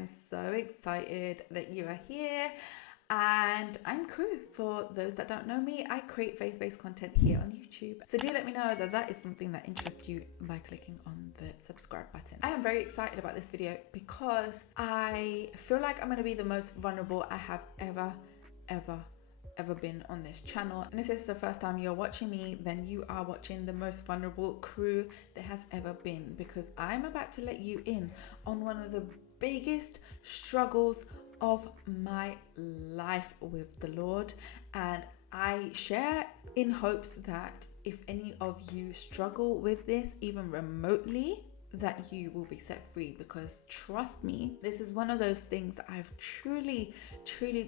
I'm so excited that you are here. And I'm Kru. For those that don't know me, I create faith-based content here on YouTube. So do let me know that that is something that interests you by clicking on the subscribe button. I am very excited about this video because I feel like I'm going to be the most vulnerable I have ever been on this channel. And if this is the first time you're watching me, then you are watching the most vulnerable Kru there has ever been, because I'm about to let you in on one of the biggest struggles of my life with the Lord. And I share in hopes that if any of you struggle with this even remotely, that you will be set free, because trust me, this is one of those things I've truly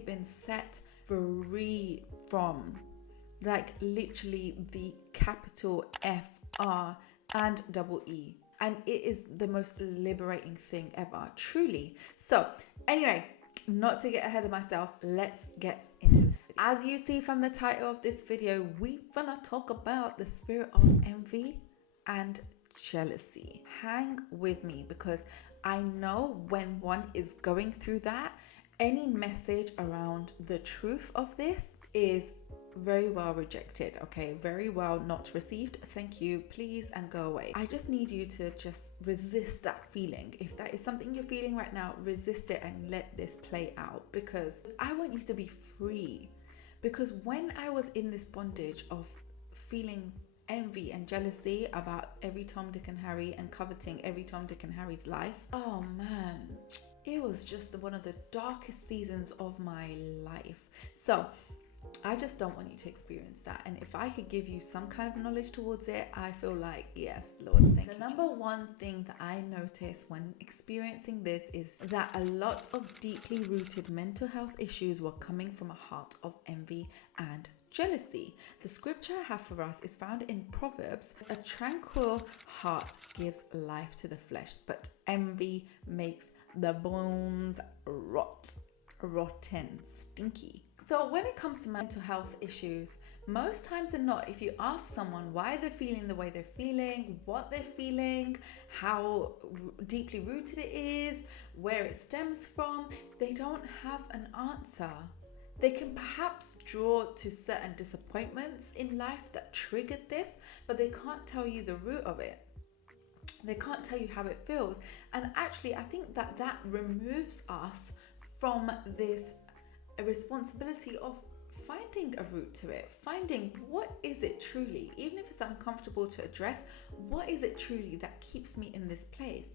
been set free from. Like literally the capital FR and double E. And it is the most liberating thing ever, truly. So anyway, not to get ahead of myself, let's get into this video. As you see from the title of this video, we're gonna talk about the spirit of envy and jealousy. Hang with me, because I know when one is going through that, any message around the truth of this is very well rejected, okay? Very well not received. Thank you, please, and go away. I just need you to just resist that feeling. If that is something you're feeling right now, resist it and let this play out, because I want you to be free. Because when I was in this bondage of feeling envy and jealousy about every Tom, Dick and Harry, and coveting every Tom, Dick and Harry's life, oh man, it was just one of the darkest seasons of my life. So I just don't want you to experience that. And if I could give you some kind of knowledge towards it, I feel like, yes, Lord, thank you. The number one thing that I notice when experiencing this is that a lot of deeply rooted mental health issues were coming from a heart of envy and jealousy. The scripture I have for us is found in Proverbs. A tranquil heart gives life to the flesh, but envy makes the bones rotten, stinky. So when it comes to mental health issues, most times than not, if you ask someone why they're feeling the way they're feeling, what they're feeling, how deeply rooted it is, where it stems from, they don't have an answer. They can perhaps draw to certain disappointments in life that triggered this, but they can't tell you the root of it. They can't tell you how it feels. And actually, I think that removes us from this responsibility of finding a root to it, finding what is it truly, even if it's uncomfortable to address, what is it truly that keeps me in this place?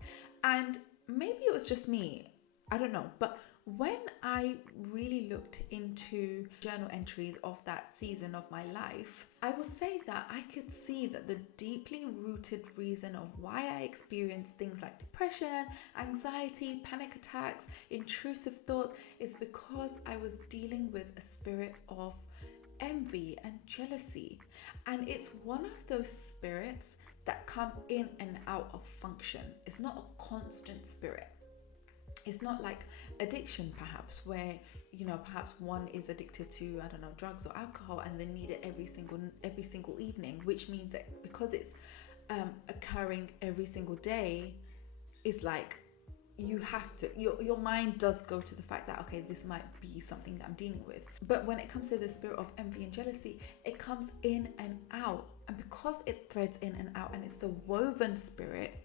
And maybe it was just me, I don't know, but when I really looked into journal entries of that season of my life, I would say that I could see that the deeply rooted reason of why I experienced things like depression, anxiety, panic attacks, intrusive thoughts is because I was dealing with a spirit of envy and jealousy. And it's one of those spirits that come in and out of function. It's not a constant spirit. It's not like addiction, perhaps, where, you know, perhaps one is addicted to, I don't know, drugs or alcohol, and they need it every single evening, which means that because it's occurring every single day, it's like you have to, your mind does go to the fact that, okay, this might be something that I'm dealing with. But when it comes to the spirit of envy and jealousy, it comes in and out. And because it threads in and out, and it's the woven spirit,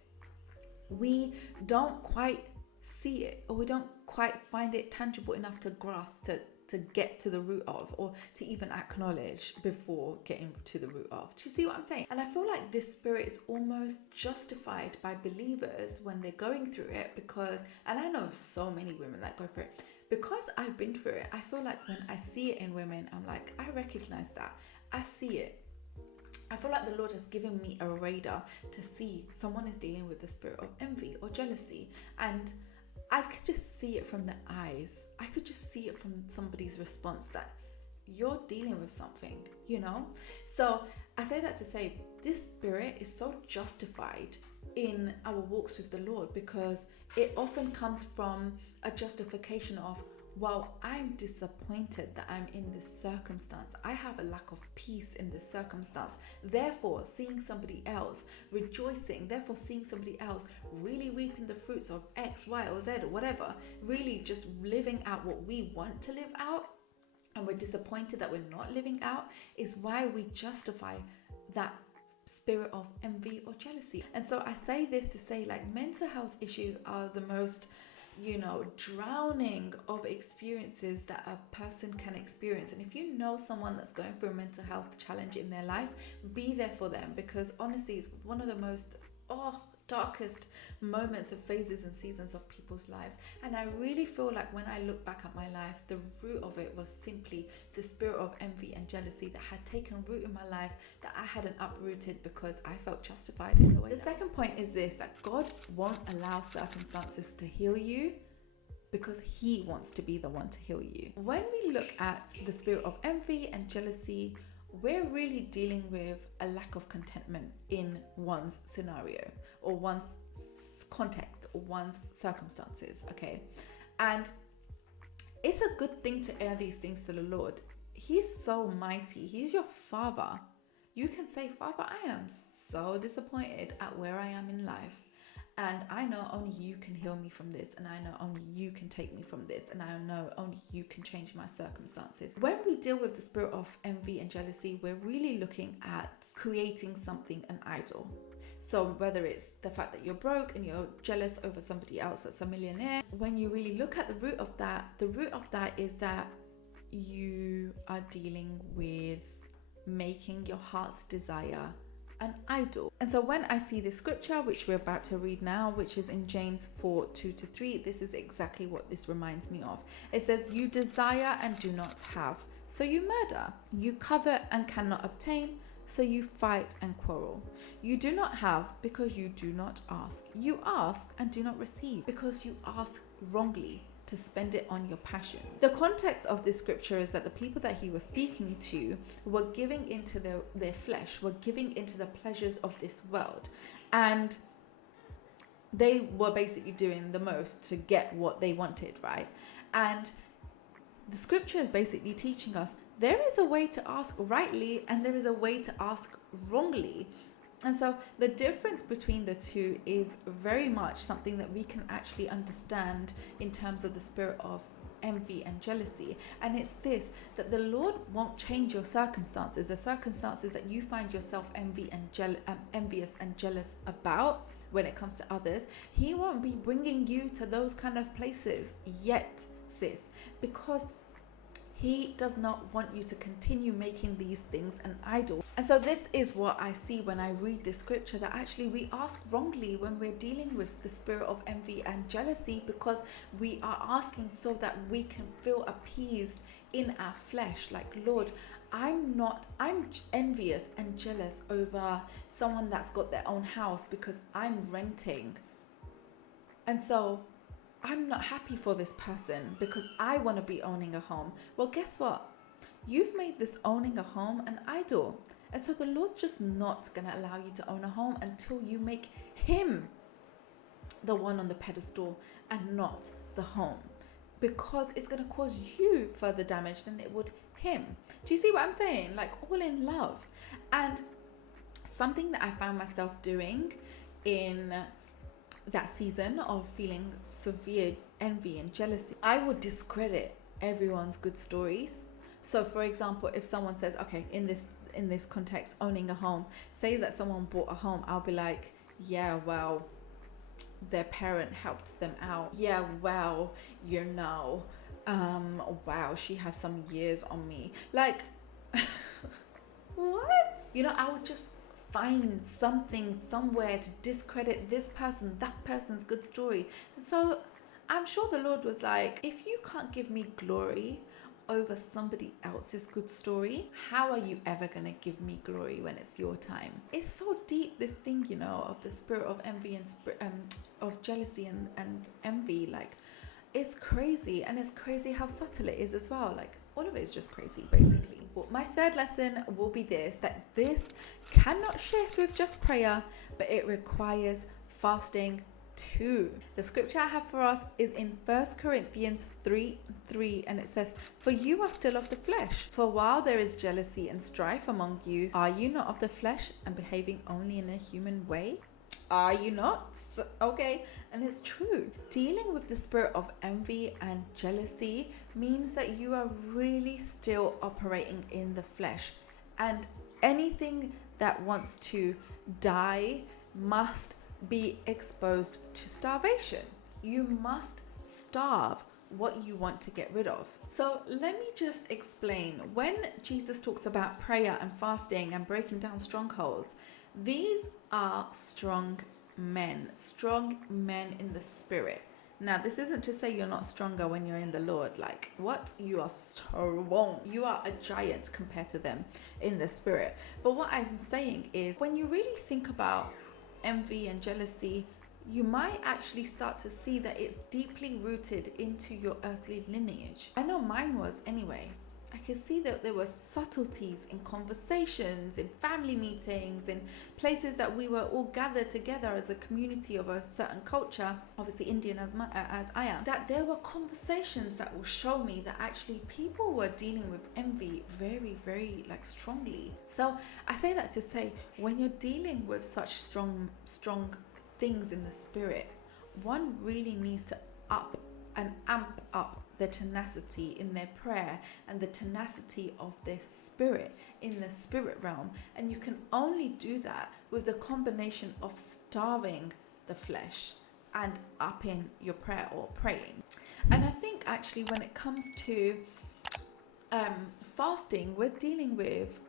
we don't quite see it, or we don't quite find it tangible enough to grasp, to get to the root of, or to even acknowledge before getting to the root of. Do you see what I'm saying? And I feel like this spirit is almost justified by believers when they're going through it, because, and I know so many women that go through it, because I've been through it. I feel like when I see it in women, I'm like, I recognize that, I see it. I feel like the Lord has given me a radar to see someone is dealing with the spirit of envy or jealousy, and I could just see it from the eyes. I could just see it from somebody's response that you're dealing with something, you know? So I say that to say this spirit is so justified in our walks with the Lord, because it often comes from a justification of well, I'm disappointed that I'm in this circumstance. I have a lack of peace in this circumstance. Therefore, seeing somebody else rejoicing, therefore seeing somebody else really reaping the fruits of X, Y, or Z, or whatever, really just living out what we want to live out, and we're disappointed that we're not living out, is why we justify that spirit of envy or jealousy. And so I say this to say, like, mental health issues are the most, drowning of experiences that a person can experience. And if you know someone that's going through a mental health challenge in their life, be there for them, because honestly, it's one of the most darkest moments and phases and seasons of people's lives. And I really feel like when I look back at my life, the root of it was simply the spirit of envy and jealousy that had taken root in my life, that I hadn't uprooted because I felt justified in the way. The second point is this, that God won't allow circumstances to heal you because He wants to be the one to heal you. When we look at the spirit of envy and jealousy, we're really dealing with a lack of contentment in one's scenario or one's context or one's circumstances, okay? And it's a good thing to air these things to the Lord. He's so mighty. He's your Father. You can say, Father, I am so disappointed at where I am in life. And I know only you can heal me from this. And I know only you can take me from this. And I know only you can change my circumstances. When we deal with the spirit of envy and jealousy, we're really looking at creating something an idol. So whether it's the fact that you're broke and you're jealous over somebody else that's a millionaire, when you really look at the root of that is that you are dealing with making your heart's desire an idol. And so when I see this scripture, which we're about to read now, which is in James 4:2-3, this is exactly what this reminds me of. It says, you desire and do not have, so you murder. You covet and cannot obtain, so you fight and quarrel. You do not have because you do not ask. You ask and do not receive because you ask wrongly to spend it on your passions. The context of this scripture is that the people that he was speaking to were giving into their flesh, were giving into the pleasures of this world. And they were basically doing the most to get what they wanted, right? And the scripture is basically teaching us there is a way to ask rightly and there is a way to ask wrongly. And so the difference between the two is very much something that we can actually understand in terms of the spirit of envy and jealousy. And it's this, that the Lord won't change your circumstances, the circumstances that you find yourself envious and jealous about when it comes to others. He won't be bringing you to those kind of places yet, sis, because He does not want you to continue making these things an idol. And so this is what I see when I read this scripture, that actually we ask wrongly when we're dealing with the spirit of envy and jealousy, because we are asking so that we can feel appeased in our flesh. Like, Lord, I'm envious and jealous over someone that's got their own house because I'm renting. And so I'm not happy for this person because I want to be owning a home. Well, guess what? You've made this owning a home an idol. And so the Lord's just not going to allow you to own a home until you make Him the one on the pedestal and not the home. Because it's going to cause you further damage than it would Him. Do you see what I'm saying? Like, all in love. And something that I found myself doing in that season of feeling severe envy and jealousy, I would discredit everyone's good stories. So for example, if someone says, okay, in this context, owning a home, say that someone bought a home, I'll be like, yeah, well, their parent helped them out. Yeah, well, wow, she has some years on me. Like, what? I would just find something somewhere to discredit this person, that person's good story. And so I'm sure the Lord was like, if you can't give me glory over somebody else's good story, how are you ever going to give me glory when it's your time? It's so deep, this thing, of the spirit of envy and of jealousy and envy. Like, it's crazy. And it's crazy how subtle it is as well. Like, all of it is just crazy, basically. Well, my third lesson will be this, that this cannot shift with just prayer, but it requires fasting 2. The scripture I have for us is in 1 Corinthians 3:3, and it says, "For you are still of the flesh. For while there is jealousy and strife among you, are you not of the flesh and behaving only in a human way?" Are you not? Okay, and it's true. Dealing with the spirit of envy and jealousy means that you are really still operating in the flesh, and anything that wants to die must be exposed to starvation. You must starve what you want to get rid of. So let me just explain. When Jesus talks about prayer and fasting and breaking down strongholds, these are strong men in the spirit. Now, this isn't to say you're not stronger when you're in the Lord. Like, what? You are strong. You are a giant compared to them in the spirit. But what I'm saying is, when you really think about envy and jealousy, you might actually start to see that it's deeply rooted into your earthly lineage. I know mine was anyway. I could see that there were subtleties in conversations, in family meetings, in places that we were all gathered together as a community of a certain culture, obviously Indian as I am, that there were conversations that will show me that actually people were dealing with envy very, very strongly. So I say that to say, when you're dealing with such strong things in the spirit, one really needs to amp up their tenacity in their prayer and the tenacity of their spirit in the spirit realm. And you can only do that with the combination of starving the flesh and upping your prayer or praying. And I think actually when it comes to fasting, we're dealing with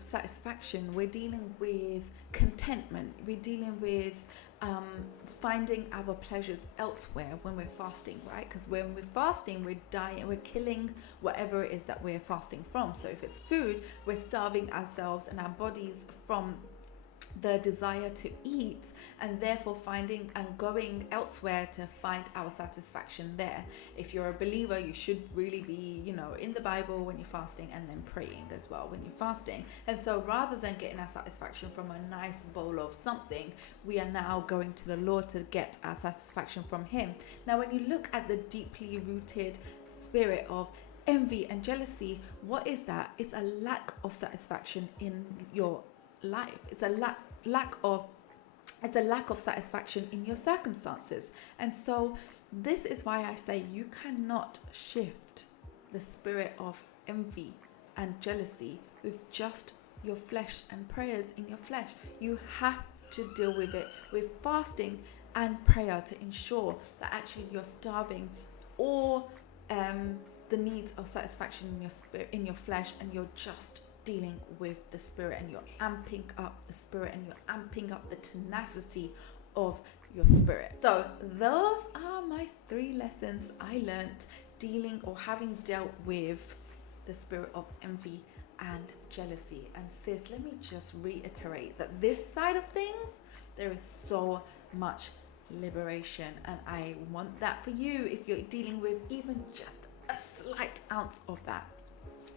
satisfaction, we're dealing with contentment, we're dealing with finding our pleasures elsewhere when we're fasting, right? Because when we're fasting, we're dying, we're killing whatever it is that we're fasting from. So if it's food, we're starving ourselves and our bodies from the desire to eat, and therefore finding and going elsewhere to find our satisfaction there. If you're a believer, you should really be, in the Bible when you're fasting, and then praying as well when you're fasting. And so rather than getting our satisfaction from a nice bowl of something, we are now going to the Lord to get our satisfaction from Him. Now, when you look at the deeply rooted spirit of envy and jealousy, what is that? It's a lack of satisfaction in your life. It's a lack of satisfaction in your circumstances. And so this is why I say you cannot shift the spirit of envy and jealousy with just your flesh and prayers in your flesh. You have to deal with it with fasting and prayer to ensure that actually you're starving all the needs of satisfaction in your spirit, in your flesh, and you're just dealing with the spirit, and you're amping up the spirit, and you're amping up the tenacity of your spirit. So those are my 3 lessons I learned dealing or having dealt with the spirit of envy and jealousy. And sis, let me just reiterate that this side of things, there is so much liberation, and I want that for you if you're dealing with even just a slight ounce of that.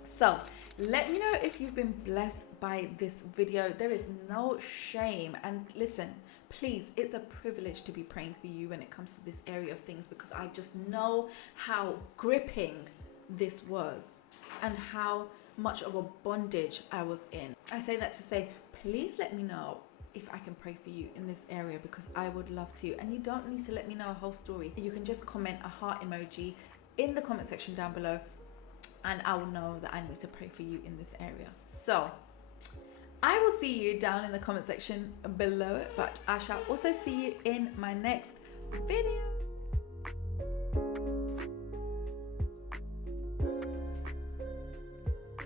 So let me know if you've been blessed by this video. There is no shame. And listen, please, it's a privilege to be praying for you when it comes to this area of things, because I just know how gripping this was and how much of a bondage I was in. I say that to say, please let me know if I can pray for you in this area, because I would love to. And you don't need to let me know a whole story. You can just comment a heart emoji in the comment section down below, and I will know that I need to pray for you in this area. So I will see you down in the comment section below, but I shall also see you in my next video.